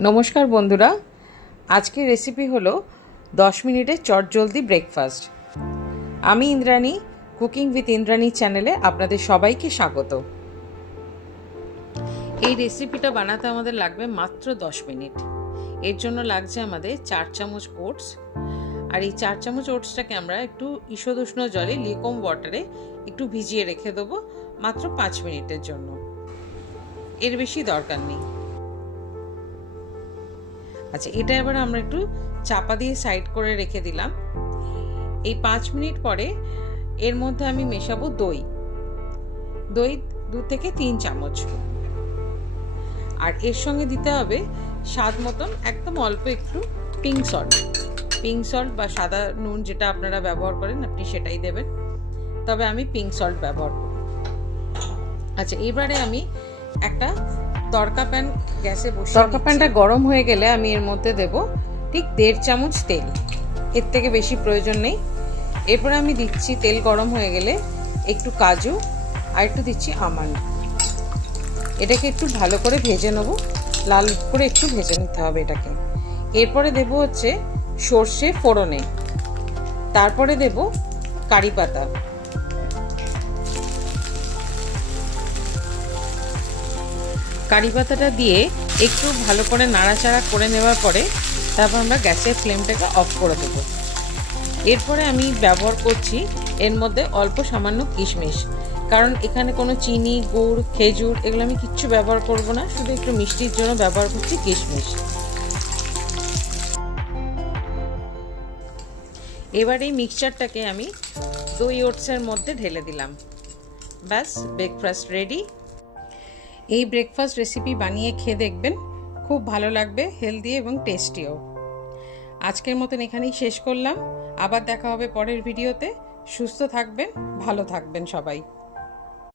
নমস্কার বন্ধুরা, আজকের রেসিপি হলো 10 মিনিটের চটজলদি ব্রেকফাস্ট। আমি ইন্দ্রাণী, কুকিং উইথ ইন্দ্রাণী চ্যানেলে আপনাদের সবাইকে স্বাগত। এই রেসিপিটা বানাতে আমাদের লাগবে মাত্র 10 মিনিট। এর জন্য লাগছে আমাদের 4 চামচ ওটস। আর এই 4 চামচ ওটসটাকে আমরা একটু ঈষদুষ্ণ জলে লিকম ওয়াটারে একটু ভিজিয়ে রেখে দেবো মাত্র 5 মিনিটের জন্য, এর বেশি দরকার নেই। আচ্ছা, এটা এবার আমরা একটু চাপা দিয়ে সাইড করে রেখে দিলাম। এই 5 মিনিট পরে এর মধ্যে আমি মেশাবো দই 2 থেকে 3 চামচ। আর এর সঙ্গে দিতে হবে স্বাদ মতন একদম অল্প একটু পিঙ্ক সল্ট বা সাদা নুন যেটা আপনারা ব্যবহার করেন আপনি সেটাই দেবেন, তবে আমি পিঙ্ক সল্ট ব্যবহার করি। আচ্ছা, এবারে আমি একটা তড়কা প্যান গ্যাসে বসিয়ে তড়কা প্যানটা গরম হয়ে গেলে আমি এর মধ্যে দেব ঠিক 1.5 চামচ তেল, এর থেকে বেশি প্রয়োজন নেই। এরপরে আমি দিচ্ছি, তেল গরম হয়ে গেলে একটু কাজু আর একটু দিচ্ছি আমন্ড। এটাকে একটু ভালো করে ভেজে নেব, লাল করে একটু ভেজে নিতে হবে এটাকে। এরপরে দেব হচ্ছে সর্ষে ফোড়নে, তারপরে দেব কারি পাতা, কারি পাতাটা দিয়ে একটু ভালো করে নাড়াচাড়া করে নেওয়ার পরে তারপর আমরা গ্যাসের ফ্লেমটাকে অফ করে দেবো। এরপরে আমি ব্যবহার করছি এর মধ্যে অল্প সামান্য কিশমিশ, কারণ এখানে কোনো চিনি, গুড়, খেজুর এগুলো আমি কিচ্ছু ব্যবহার করব না, শুধু একটু মিষ্টির জন্য ব্যবহার করছি কিশমিশ। এবার এই মিক্সচারটাকে আমি দই ওটসের মধ্যে ঢেলে দিলাম। ব্যাস, ব্রেকফাস্ট রেডি। এই ব্রেকফাস্ট রেসিপি বানিয়ে খেয়ে দেখবেন, খুব ভালো লাগবে, হেলদি এবং টেস্টিও। আজকের মতন এখানেই শেষ করলাম, আবার দেখা হবে পরের ভিডিওতে। সুস্থ থাকবেন, ভালো থাকবেন সবাই।